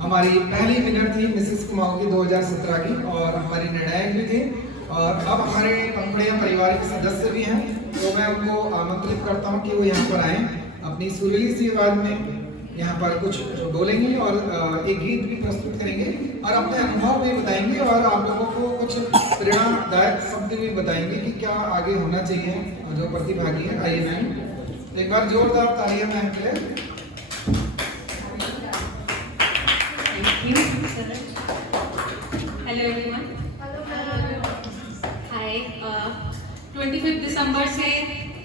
हमारी पहली विनर थी मिसेस कुमाऊं की 2017 की और हमारी निर्णायक भी थी और अब हमारे पंखुड़िया परिवार के सदस्य भी हैं, तो मैं उनको आमंत्रित करता हूं कि वो यहाँ पर आएं, अपनी सुरीली सी आवाज में यहाँ पर कुछ बोलेंगे और एक गीत भी प्रस्तुत करेंगे और अपने अनुभव भी बताएंगे और आप लोगों को कुछ प्रेरणादायक शब्द भी बताएंगे कि क्या आगे होना चाहिए जो प्रतिभागी है। आइए मैम, एक बार जोरदार तालियां मैम के लिए। Hello everyone. हाय। 25 दिसंबर से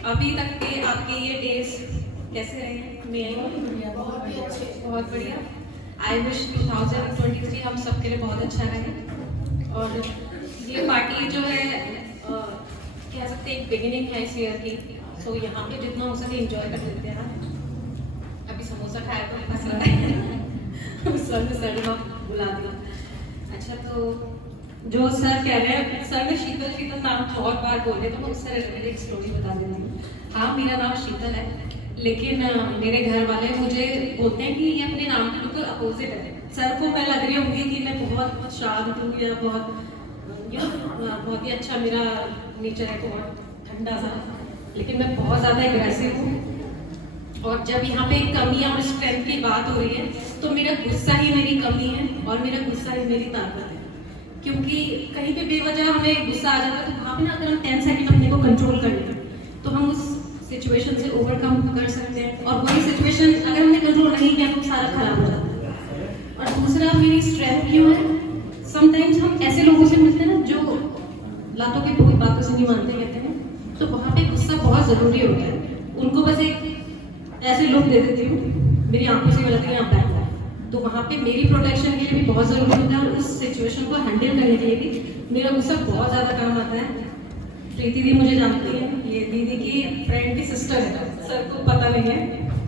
अभी तक के आपके ये डेज कैसे रहे? बहुत बढ़िया। आई विश 2023 हम सबके लिए बहुत अच्छा रहे और ये पार्टी जो है कह सकते हैं एक बिगिनिंग है इस ईयर की, तो यहाँ पे जितना हो सके एंजॉय कर लेते हैं। अभी समोसा खाया तो मसला है सर ने बुला दिया। अच्छा, तो जो सर कह रहे हैं, सर ने शीतल शीतल नाम बहुत बार बोले, तो मैं उससे रिलेटेड एक स्टोरी बता देती हूँ। हाँ, मेरा नाम शीतल है, लेकिन मेरे घर वाले मुझे बोलते हैं कि ये अपने नाम के बिल्कुल अपोजिट है। सर को मैं लग रही होंगी कि मैं बहुत शांत हूँ या बहुत ही अच्छा मेरा नेचर है, बहुत ठंडा सा, लेकिन मैं बहुत ज़्यादा एग्रेसिव हूँ। और जब यहाँ पे कमी और स्ट्रेंथ की बात हो रही है, तो मेरा गुस्सा ही मेरी कमी है और मेरा गुस्सा ही मेरी ताकत है। क्योंकि कहीं पे बेवजह हमें गुस्सा आ जाता है, तो वहाँ पे ना अगर हम 10 सेकंड अपने को कंट्रोल कर लें तो हम उस सिचुएशन से ओवरकम कर सकते हैं, और वही सिचुएशन अगर हमने कंट्रोल नहीं किया तो सारा खराब हो जाता है। और दूसरा, मेरी स्ट्रेंथ क्यों है? समटाइम्स हम ऐसे लोगों से मिलते हैं ना जो लातों की बहुत बातों से नहीं मानते कहते हैं, तो वहाँ पे गुस्सा बहुत ज़रूरी होता है। उनको बस एक ऐसे लुक दे देती हूँ, मेरी आंखों से गलती यहाँ बैठ है, तो वहाँ पे मेरी प्रोटेक्शन के लिए भी बहुत ज़रूरी होता है। और उस सिचुएशन को हैंडल करने के लिए भी मेरा गुस्सा बहुत ज़्यादा काम आता है। प्रीति दी मुझे जानती है, ये दीदी की फ्रेंड की सिस्टर है, सर को पता नहीं है,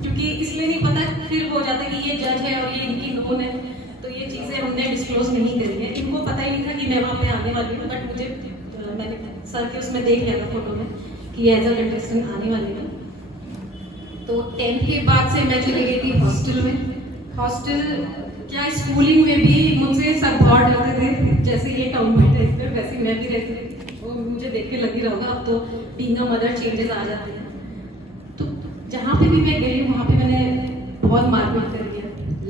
क्योंकि इसलिए नहीं पता, फिर हो जाता है कि ये जज है और ये इनकी नोन है, तो ये चीज़ें हमने डिस्क्लोज नहीं करी है। इनको पता ही नहीं था कि मैं वहाँ पे आने वाली हूँ, बट मुझे मैंने सर के उसमें देख लिया था फोटो में कि एज अ कंटेस्टेंट आने वाली है। तो 10th के बाद से मैं चली गई थी हॉस्टल में। हॉस्टल क्या, स्कूलिंग में भी मुझसे सब बहुत डरते थे, जैसे ये टाउन में रहते थे वैसे मैं भी रहती थी। वो मुझे देख के लग ही रहा होगा, अब तो बीइंग अ मदर चेंजेस आ जाते हैं। तो जहाँ पे भी मैं गई वहाँ पे मैंने बहुत मारपीट कर दिया,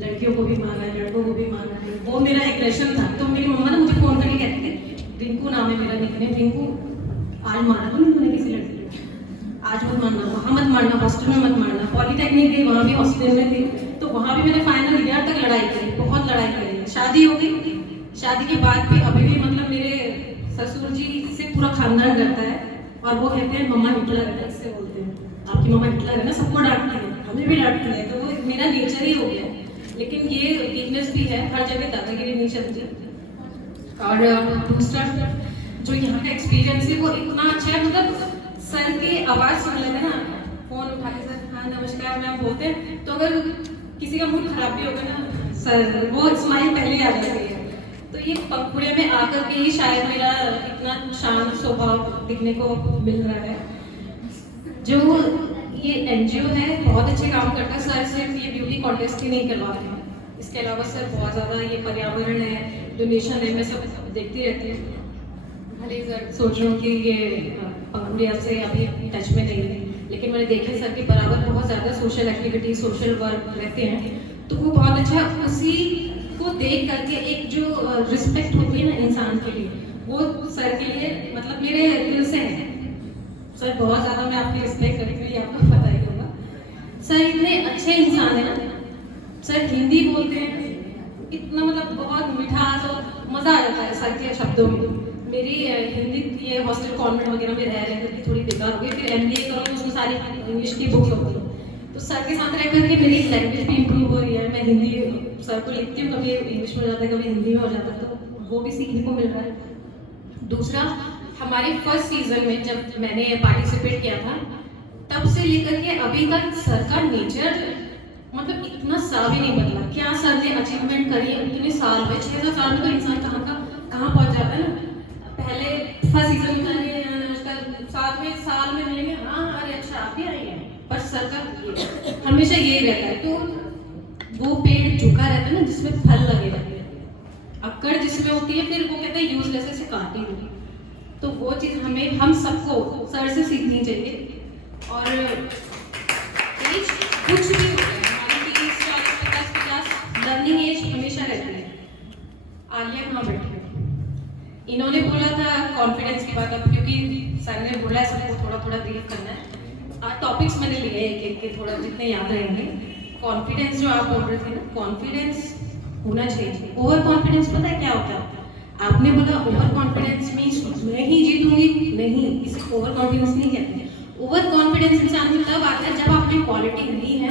लड़कियों को भी मारा, लड़कों को भी मारा। वो मेरा एग्रेशन था। तो मेरी मम्मा ना मुझे फोन करके कहती थी, रिंकू नाम है मेरा निकनेम, रिंकू आज मारा तो नहीं किसी लड़की को, आज मत मारना, वहाँ मत मारना, हॉस्टल में मत मारना। पॉलिटेक्निक गई, वहाँ भी हॉस्टल में थी, तो वहाँ भी मैंने फाइनल ईयर तक लड़ाई करी, बहुत लड़ाई करी। शादी हो गई, शादी के बाद भी अभी भी मतलब मेरे ससुर जी से पूरा खानदान डरता है, और वो कहते हैं मम्मा हिटलर है, इससे बोलते हैं आपकी मम्मा हिटलर है ना, सबको डांटती है, हमें भी डांटती है। तो वो मेरा नेचर ही हो गया, लेकिन ये वीकनेस भी है, हर जगह दादागिरी नहीं चलती। और दूसरा, जो यहाँ का एक्सपीरियंस है वो इतना अच्छा है, मतलब सर की आवाज़ सुन लेते ना, फोन उठा के सर हाँ नमस्कार मैम बोलते हैं, तो अगर किसी का मूड खराब भी होगा ना, सर वो स्माइल पहले ही आ जाती है। तो ये पंखुड़िया में आकर के ही शायद मेरा इतना शांत स्वभाव दिखने को मिल रहा है। जो ये एनजीओ है बहुत अच्छे काम करता है। सर सिर्फ ये ब्यूटी कॉन्टेस्ट ही नहीं करवाते हैं, इसके अलावा सर बहुत ज़्यादा ये पर्यावरण है, डोनेशन है, मैं सब देखती रहती हूँ। भले सर सोच रहा हूँ कि ये पंखुड़िया से अभी टच में नहीं है, लेकिन मैंने देखे सर के बराबर बहुत ज़्यादा सोशल एक्टिविटी, सोशल वर्क रहते हैं, तो वो बहुत अच्छा। उसी को देख करके एक जो रिस्पेक्ट होती है ना इंसान के लिए, वो सर के लिए मतलब मेरे दिल से है। सर बहुत ज़्यादा मैं आपकी रिस्पेक्ट करती हूँ, आपको पता ही होगा। सर इतने अच्छे इंसान है ना, सर हिंदी बोलते हैं, इतना मतलब बहुत मिठास और मज़ा आ जाता है सर के शब्दों में। मेरी हिंदी ये हॉस्टल कॉन्वेंट वगैरह में रह करके थोड़ी बेकार हो गई, फिर MBA करो तो उसमें सारी इंग्लिश की बुक्स होती है, तो सर के साथ रह करके मेरी लैंग्वेज भी इम्प्रूव हो रही है। मैं हिंदी सर को लिखती हूँ, कभी इंग्लिश में हो जाता है, कभी हिंदी में हो जाता है, तो वो भी सीखने को मिल रहा है। दूसरा, हमारे फर्स्ट सीजन में जब मैंने पार्टिसिपेट किया था, तब से लेकर के अभी तक सर का नेचर मतलब इतना सा भी नहीं बदला। क्या सर ने अचीवमेंट करी इतने साल में, 6 साल में तो इंसान कहाँ पहुँच जाता है ना। पहले फर्स्ट सीजन में साथ में साल में मिलेंगे, हाँ अरे अच्छा आप भी आई हैं, पर सर का हमेशा यही रहता है। तो वो पेड़ झुका रहता है ना जिसमें फल लगे रहते हैं, अक्कड़ जिसमें होती है फिर वो कहते हैं यूजलेस है, इसे काट ही दो। तो वो चीज़ हमें हम सबको सर से सीखनी चाहिए। और एज कुछ भी हो गया, हमारी 30, 40, 50, 50 लर्निंग एज हमेशा रहती है। आलिया कहाँ बैठी है? इन्होंने बोला था कॉन्फिडेंस की बात, अब क्योंकि सर ने बोला है सबको थोड़ा थोड़ा ब्रीफ करना है, टॉपिक्स मैंने लिए एक एक के थोड़ा जितने याद रहेंगे। कॉन्फिडेंस जो आप बोल रहे थे ना, कॉन्फिडेंस होना चाहिए। ओवर कॉन्फिडेंस पता है क्या होता है? आपने बोला ओवर कॉन्फिडेंस मीन्स मैं ही जीतूंगी, नहीं, इसे ओवर कॉन्फिडेंस नहीं कहते। ओवर कॉन्फिडेंस इंसान में तब आता है जब आप में क्वालिटी नहीं है,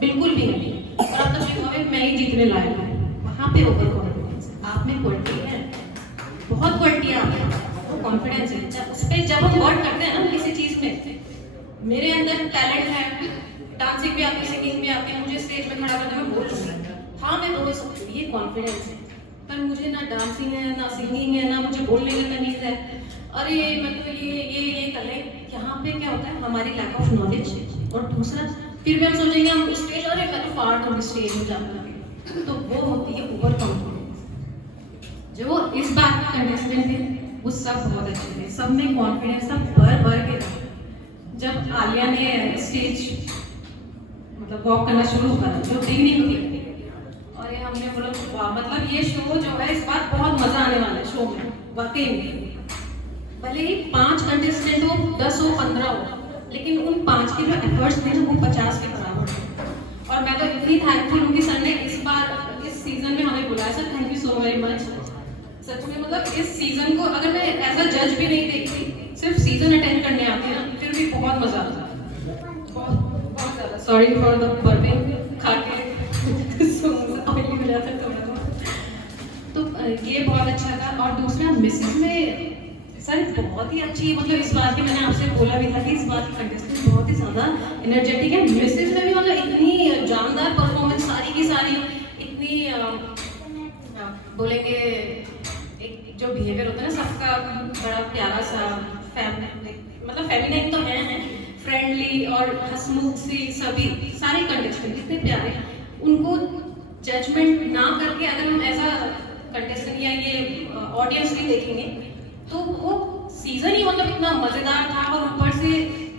बिल्कुल भी नहीं, और आप तब लिखोगे मैं ही जीतने लायक हूँ, वहाँ पे ओवर कॉन्फिडेंस। आप में क्वालिटी है, बहुत क्वालिटी है आप में, वो कॉन्फिडेंस है। उस पर जब हम वर्क करते हैं ना किसी चीज़ में, मेरे अंदर टैलेंट है, डांसिंग भी आती है, सिंगिंग भी आती है, मुझे स्टेज में खड़ा करके मैं बोल लूँगी, हाँ मैं बोल सकती हूँ, ये कॉन्फिडेंस है। पर मुझे ना डांसिंग है, ना सिंगिंग है, ना मुझे बोलने का तमीज़ है, अरे मतलब ये कर ले। यहाँ पे क्या होता है, हमारी लैक ऑफ नॉलेज। और दूसरा फिर भी हम सोचेंगे हम स्टेज, अरे मैं तो पार्ट हूँ स्टेज में जाकर, तो वो होती है ओवर कॉन्फिडेंस। जो इस बात का कंटेस्टेंट है वो सब बहुत अच्छे थे, सब में कॉन्फिडेंस सब भर के था। जब आलिया ने स्टेज मतलब वॉक करना शुरू करा, जो बिगनिंग थी, और ये हमने बोला वाह, मतलब ये शो जो है इस बार बहुत मजा आने वाला है शो में, वाकई में। भले ही 5 कंटेस्टेंट हो, 10 हो, 15 हो, लेकिन उन 5 के जो एफर्ट्स थे ना वो 50 के बराबर थे। और मैं तो इतनी थैंकफुल हूँ कि सर ने इस बार इस सीजन में हमें बुलाया। Sir thank you so very much. सच में मतलब इस सीजन को अगर मैं एज अ जज भी नहीं देखती, सिर्फ सीजन अटेंड करने आती ना, फिर भी बहुत मजा आता है, बहुत ज़्यादा। सॉरी फॉर द बर्पिंग, खा के तो ये बहुत अच्छा था। और दूसरा मिसेस में सर बहुत ही अच्छी, मतलब इस बात की मैंने आपसे बोला भी था कि इस बात की कंटेस्टेंट बहुत ही ज़्यादा एनर्जेटिक है। मिसेस में भी मतलब इतनी जानदार परफॉर्मेंस, सारी की सारी इतनी बोलेंगे, एक जो बिहेवियर होता है ना सबका, बड़ा प्यारा सा मतलब फेमिनाइन तो है, फ्रेंडली और हंसमुख सी, सभी सारे कंटेस्टेंट इतने प्यारे, उनको जजमेंट ना करके अगर हम ऐसा कंटेस्टेंट या ये ऑडियंस भी देखेंगे तो वो सीजन ही मतलब इतना मजेदार था। और ऊपर से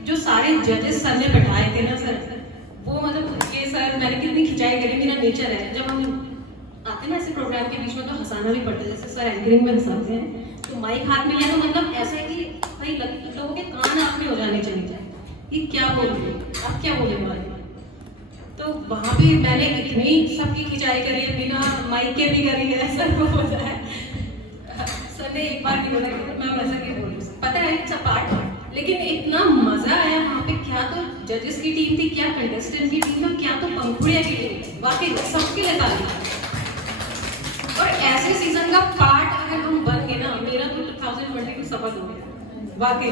जो सारे जजेस सर ने बैठाए थे ना सर, वो मतलब ये सर मैंने कितनी खिंचाई करी, मेरा नेचर है जब हम आते हैं ना ऐसे प्रोग्राम के बीच में तो हंसाना भी पड़ता है, जैसे सर एंकरिंग में हंसाते हैं, तो माइक हाथ में लिया तो मतलब ऐसा है कि भाई लोगों के कान आँख में हो जाने चाहिए, ये क्या बोल रही है, आप क्या बोलने वाले। तो वहाँ भी मैंने इतनी सबकी खिंचाई करी है, बिना माइक के भी करी है, सर को होता है। सर ने एक बार नहीं बोला कि मैम ऐसा क्यों बोल रही, पता है इट्स अ पार्ट, लेकिन इतना मजा आया वहाँ पे। क्या तो जजेस की टीम थी, क्या कंटेस्टेंट की टीम, क्या तो पंखुड़िया की टीम, वाकई सबके लिए ताली। और ऐसे सीजन का पार्ट अगर हम बन गए ना, मेरा तो 2022 सफल हो गया वाकई।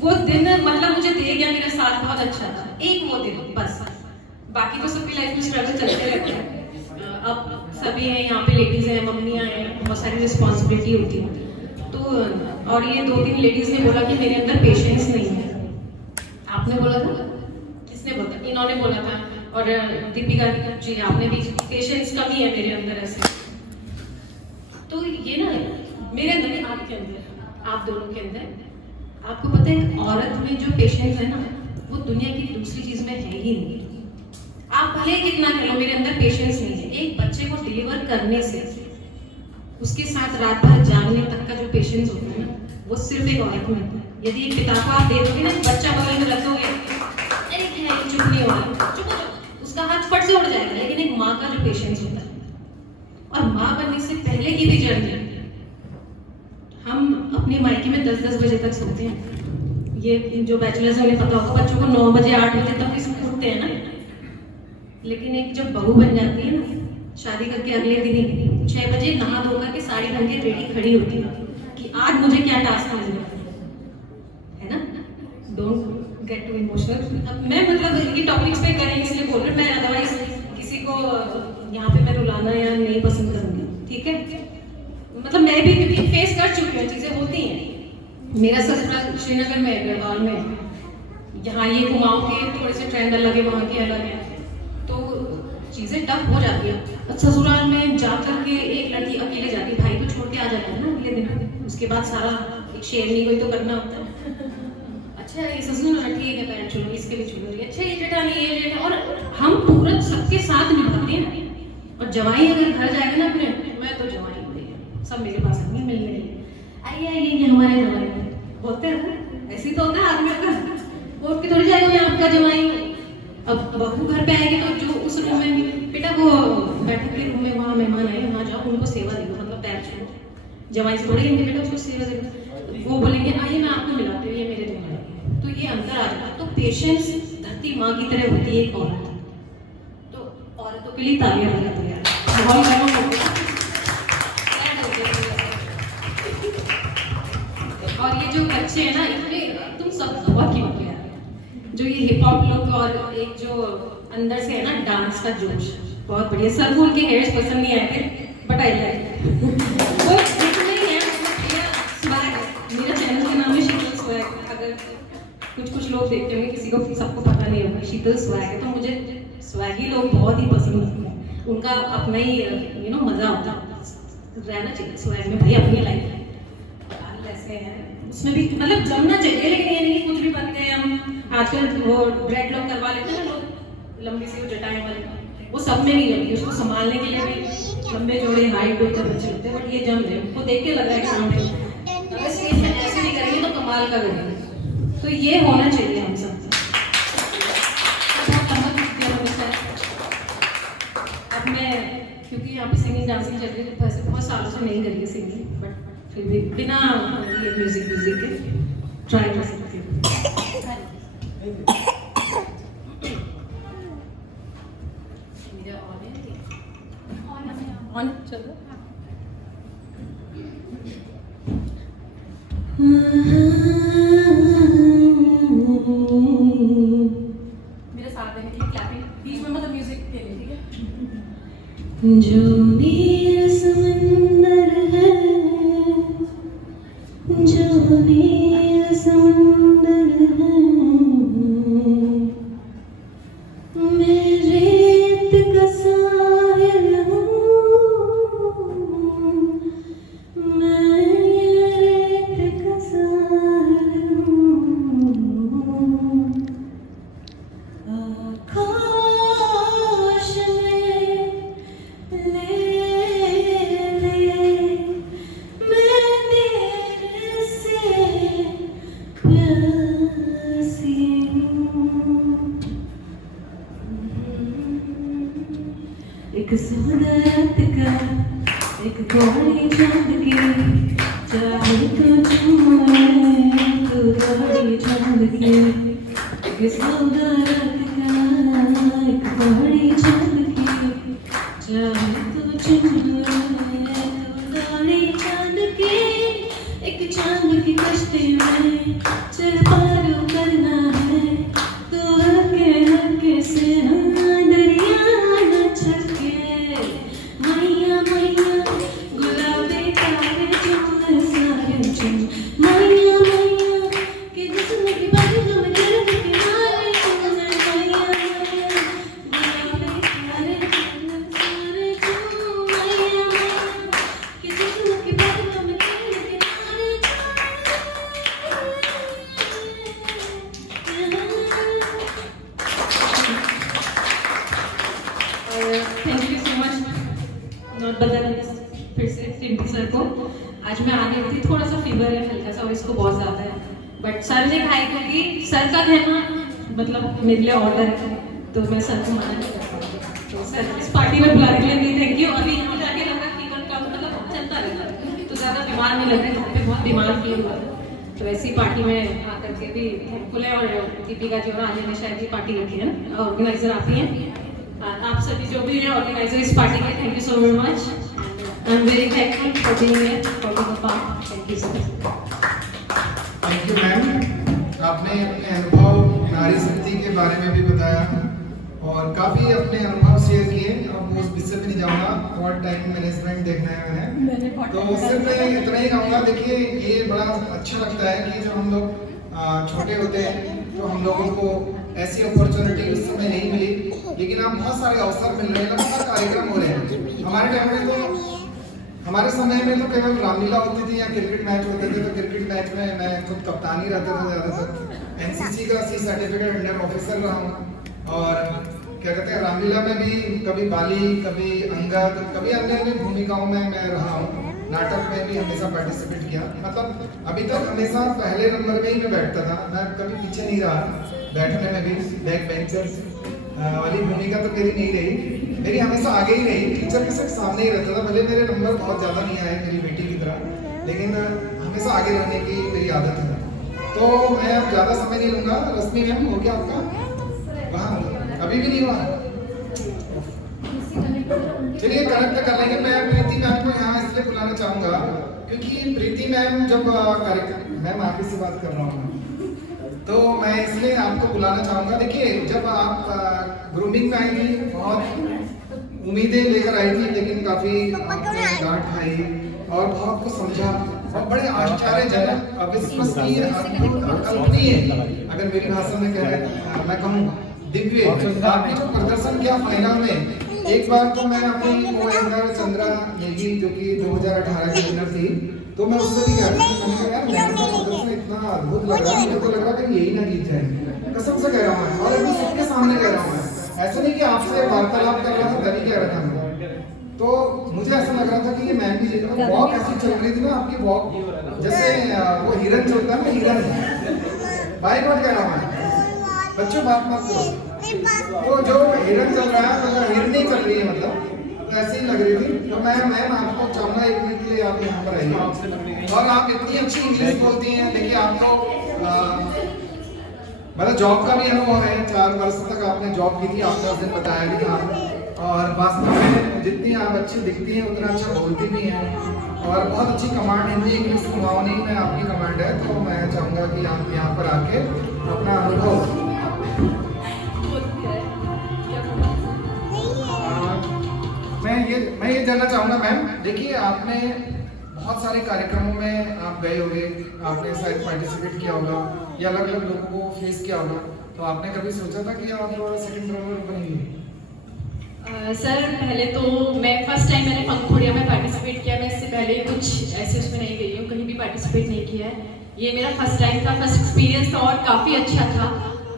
वो दिन मतलब मुझे दे गया, मेरा साल बहुत अच्छा था, एक वो दिन बस। बाकी तो सबकी लाइफ में स्ट्रगल चलते रहते हैं। अब सभी हैं यहाँ पे, लेडीज हैं, मम्मियाँ हैं, बहुत सारी रिस्पॉन्सिबिलिटी होती है। तो और ये 2-3 लेडीज ने बोला कि मेरे अंदर पेशेंस नहीं है। आपने बोला था, किसने बोला? इन्होंने बोला था, और दीपिका जी आपने भी, पेशेंस कमी है मेरे अंदर ऐसे। तो ये ना मेरे अंदर नहीं, आपके अंदर, आप दोनों के अंदर। आपको पता है औरत में जो पेशेंस है ना, वो दुनिया की दूसरी चीज में है ही नहीं। आप भले कितना कह लो मेरे अंदर पेशेंस नहीं है, एक बच्चे को डिलीवर करने से उसके साथ रात भर जागने तक का जो पेशेंस होता है ना, वो सिर्फ एक औरत में होता है। यदि एक पिता को आप दे दोगे ना, बच्चा बगल में रखोगे, एक है चुप नहीं हो रहा, चुप हो, उसका हाथ फट से उड़ जाएगा। लेकिन एक माँ का जो पेशेंस होता है, और माँ बनने से पहले की भी जर्नी, हम अपने मायके में 10-10 बजे तक सोते हैं। ये जो बैचलर्स हैं पता होगा, बच्चों को 9 बजे 8 बजे तक इसमें उठते हैं ना। लेकिन एक जब बहू बन जाती है ना, शादी करके अगले दिन ही 6 बजे नहा धोकर के साड़ी पहन के रेडी खड़ी होती है कि आज मुझे क्या टास्क मिल है ना। Don't get too emotional. मैं मतलब ये टॉपिक्स पे करेंगे इसलिए बोल रही हूँ, मैं अदरवाइज किसी को यहाँ पे मैं रुलाना या नहीं पसंद करूँगी, ठीक है। मतलब मैं भी क्योंकि फेस कर चुकी हूँ, चीज़ें होती हैं। मेरा ससुराल श्रीनगर में, गढ़वाल में, यहाँ ये कुमाऊँ के थोड़े से ट्रेंड अलग है, वहाँ के अलग है। तो चीज़ें टफ हो जाती है। और ससुराल में जा कर के एक लड़की अकेले जाती है, भाई को छोड़ के आ जाता है ना अगले दिन, उसके बाद सारा एक शेरनी कोई तो करना होता है। अच्छा ये ससुर ना ठीक है, पैर छू लो, इसके भी छू लो, अच्छा ये जेठानी ये जेठा, और हम पूरा सबके साथ निभाते हैं। और जवाई अगर घर जाएगा ना अपने, मैं तो जवाई हूँ, सब मेरे पास आएंगे मिलने के लिए, आइए आइए ये हमारे जवाई बोलते हैं, ऐसे तो होता है आदमी का, बोल के थोड़ी जाएगा मैं आपका जवाई हूँ। अब बहू घर पे आएगी तो जो उस रूम में, बेटा वो बैठक के रूम में वहाँ मेहमान आए वहाँ जाओ, उनको सेवा दे दो, मतलब पैर छू, जवाई से थोड़ी कहेंगे बेटा उसको सेवा दे दो, वो बोलेंगे आइए मैं आपको मिलाती हूँ ये मेरे जवाई। तो ये अंतर आ जाता है। तो पेशेंस धरती माँ की तरह होती है एक औरत, तो औरतों के लिए तालियां बजा दो यार, बहुत गर्व होता है। और ये जो बच्चे हैं ना, इनमें तुम सब बहुत की होते हैं, जो ये हिप हॉप लुक और एक जो अंदर से है ना डांस का जोश, बहुत बढ़िया। सर को उनके हेयर्स पसंद नहीं आए थे बट आई लाइक, वो इतने ही है, स्वैग, मेरा चैनल का नाम है शीतल स्वैग, अगर कुछ लोग देखते होंगे, किसी को सबको पता नहीं होगा, शीतल स्वैग है, तो मुझे स्वैगी लोग बहुत ही पसंद होते हैं, उनका अपना ही मजा होता है, रहना चाहिए स्वैग में भाई, अपनी लाइफ है ऐसे है, उसमें भी मतलब जमना चाहिए, लेकिन ये नहीं कुछ भी बन गए हम। आजकल वो ड्रेड लोग करवा लेते हैं ना लोग, लंबी सी वो जटाएं वाली, वो सब में नहीं जमती, उसको संभालने के लिए भी लंबे जोड़े हाइट होते हैं बच्चे होते हैं, बट ये जम रहे, उनको देख के लग रहा है कि हाँ ऐसे नहीं करेंगे तो कमाल का करेंगे, तो ये होना चाहिए हम सब। अब मैं क्योंकि यहाँ पे सिंगिंग डांसिंग चल रही है, तो वैसे बहुत सालों से नहीं करी है सिंगिंग, बट फिर भी बिना ये म्यूजिक के ट्राई कर सकती हूँ। ऑन चलो। मेरे साथ देने की क्लैपिंग बीच में, मतलब म्यूजिक के लिए, ठीक है। जो नीर समंदर है, जो नीर समंदर है, मैं रेत का साहिल हूँ, मैं रेत का साहिल हूँ, आकाश में ले ले मैं तेरे से प्यासी हूँ, एक सौगात का एक गोरी चांद की, चाहे तो चूमे तो गोरी चांद की, एक सौगात का एक गोरी चांद की, चाहे तो चूमे तो गोरी चांद की, एक चांद की कश्ती में चल पार करना है, तो हल्के से दरिया न छलके, मैया मैया गुलाबी तारे चुन सारे चुन, मैया मैया कि जिसने की बात में दिल के किनारे चुन, मैया मैया गुलाबी तारे चुन सारे चुन, मैया मैया कि जिसने की बात में दिल के किनारे thank you so much not बदल फिर से टिम्पी सर को। आज मैं आने थी, थोड़ा सा फीवर है हल्का सा, और इसको बहुत ज़्यादा है, बट सर ने खाई क्योंकि सर का कहना मतलब मेरे लिए ऑर्डर है, तो मैं सर को मना नहीं कर पाऊँगी, तो सर इस पार्टी में बुलाने के लिए नहीं थैंक यू। अभी यहाँ जाके लग रहा फीवर का मतलब चलता रहता है, तो ज़्यादा बीमार नहीं लग रही, घर पे बहुत बीमार फील हुआ, तो ऐसी पार्टी में आकर के भी थैंकफुल है। और दीपिका जी और आलिया ने शायद ये पार्टी रखी है ना, ऑर्गेनाइजर आती हैं, आप सभी जो भी हैं ऑर्गेनाइजर इस पार्टी के, thank you so very much, I am very thankful for being here, for being a part, thank you so much. Thank you ma'am, आपने अपने अनुभव नारी शक्ति के बारे में भी बताया और काफ़ी अपने अनुभव शेयर किए। अब वो उस विषय पे नहीं जाऊँगा और टाइम मैनेजमेंट देखना है मैंने, तो सिर्फ मैं इतना ही कहूँगा। देखिए ये बड़ा अच्छा लगता है कि जब हम लोग छोटे होते हैं तो हम लोगों को ऐसी अपॉर्चुनिटी उस समय नहीं मिली, लेकिन अब बहुत सारे अवसर मिल रहे हैं, लगातार कार्यक्रम हो रहे हैं। हमारे टाइम में तो, हमारे समय में तो केवल रामलीला होती थी या क्रिकेट मैच होते थे, तो क्रिकेट मैच में मैं खुद कप्तान ही रहता था ज़्यादातर। एनसीसी का सी सर्टिफिकेट इंडियन ऑफिसर रहा हूँ, और क्या कहते हैं रामलीला में भी कभी बाली, कभी अंगद, कभी अन्य अन्य भूमिकाओं में मैं रहा हूँ। नाटक में भी हमेशा पार्टिसिपेट किया, मतलब अभी तक हमेशा पहले नंबर पे ही मैं बैठता था, मैं कभी पीछे नहीं रहा। बैठने में भी बैक बेंचर्स वाली भूमिका तो मेरी नहीं रही, मेरी हमेशा आगे ही रही, टीचर के सिर्फ सामने ही रहता था। भले मेरे नंबर बहुत ज़्यादा नहीं आए मेरी बेटी की तरह, लेकिन हमेशा आगे रहने की मेरी आदत है। तो मैं अब ज़्यादा समय नहीं लूँगा। रश्मि मैम, हो गया आपका? वहाँ अभी भी नहीं हुआ? चलिए कनेक्ट कर लेंगे। मैं प्रीति मैम को यहाँ इसलिए बुलाना चाहूँगा क्योंकि प्रीति मैम जब कार्यक्रम, मैम आप ही से बात कर रहा हूँ, तो मैं इसलिए आपको बुलाना चाहूँगा। देखिए, जब आप ग्रूमिंग में आई थी, बहुत उम्मीदें लेकर आई थी, लेकिन काफ़ी डांट खाई और बहुत कुछ समझा, और बड़े आश्चर्यजनक, अविश्वसनीय, अकल्पनीय, अगर मेरी भाषा में मैं कहूँ दिव्य आपने जो प्रदर्शन किया फाइनल में। एक बार तो मैं अपनी को चंद्रा नेगी, जो कि 2018 की विनर थी, तो मैं उससे भी कह रहा था, मैंने कहा यार मेरा प्रदर्शन इतना अद्भुत लगा, मुझे तो लगा कि यही ना जीत जाए, कसम से कह रहा हूँ, और अभी सबके सामने कह रहा हूँ। ऐसा नहीं कि आपसे वार्तालाप कर रहा था तभी कह रहा था मैं, तो मुझे ऐसा लग रहा था कि ये मैं भी जीत रहा हूँ। वॉक ऐसी चल रही थी ना आपकी वॉक, जैसे वो हिरन चलता है ना, हिरन, बाइक मत कह रहा हूँ बच्चों, बात मत करो। तो जो हिरन चल रहा है, मतलब हिरनी चल रही है, मतलब तो ऐसे ही लग रही थी। तो मैं आपको चाहूँगा एक मिनट के लिए आप यहाँ पर आइए, और आप इतनी अच्छी इंग्लिश बोलती हैं। देखिए, आपको मतलब जॉब का भी अनुभव है, 4 वर्ष तक आपने जॉब की थी, आपने उस दिन बताया भी था, और वास्तव में जितनी आप अच्छी दिखती हैं उतना अच्छा बोलती भी हैं, और बहुत अच्छी कमांड हिंदी इंग्लिश कुमाऊनी में आपकी कमांड है। तो मैं चाहूँगा कि आप यहाँ पर आके अपना अनुभव, मैं ये जानना चाहूँगा मैम। देखिए, आपने बहुत सारे कार्यक्रमों में आप गए होंगे, आपने शायद पार्टिसिपेट किया होगा या अलग अलग लोगों को फेस किया होगा, तो आपने कभी सोचा था कि आप सेकंड रनर बनेंगे? सर, पहले तो मैं फर्स्ट टाइम मैंने पंखुड़िया में पार्टिसिपेट किया। मैं इससे पहले कुछ ऐसे उसमें नहीं गई हूँ, कहीं भी पार्टिसिपेट नहीं किया है। ये मेरा फर्स्ट टाइम था, फर्स्ट एक्सपीरियंस था, और काफ़ी अच्छा था।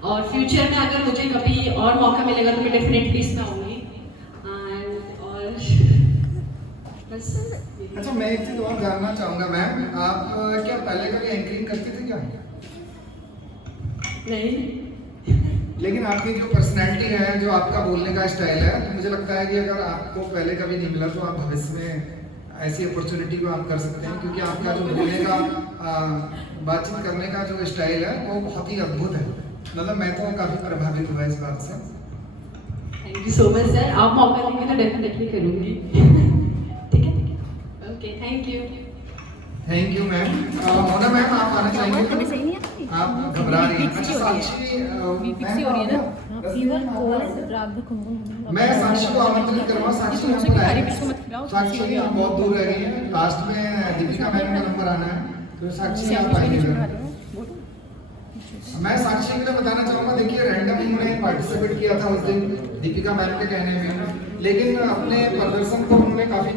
और फ्यूचर में अगर मुझे कभी और मौका मिलेगा तो मैं डेफिनेटली इसमें आऊँगी। अच्छा, मैं एक चीज़ और जानना चाहूँगा मैम, आप क्या पहले कभी एंकरिंग करती थी क्या? नहीं। लेकिन आपकी जो पर्सनैलिटी है, जो आपका बोलने का स्टाइल है, तो मुझे लगता है कि अगर आपको पहले कभी नहीं मिला तो आप भविष्य में ऐसी अपॉर्चुनिटी को आप कर सकते हैं, क्योंकि आपका जो बोलने का, बातचीत करने का जो स्टाइल है वो बहुत ही अद्भुत है। मतलब मैं तो काफ़ी प्रभावित हुआ इस बात से। Thank you so much sir, आप मौका देंगे तो डेफिनेटली करूँगी। ठीक है, okay, thank you. Thank you ma'am. Mona ma'am, आप आना चाहेंगे? आप घबरा रही हैं? अच्छा, साक्षी मैं साक्षी को आमंत्रित करूँगा। साक्षी यहाँ पर आए। साक्षी आप बहुत दूर रह गई हैं, लास्ट में दीपिका मैम का नंबर आना है, तो साक्षी आप आइएगा। मैं साक्षी के लिए बताना चाहूँगा, देखिए रैंडम उन्होंने पार्टिसिपेट किया था उस दिन दीपिका मैम के कहने में, लेकिन अपने प्रदर्शन को उन्होंने काफ़ी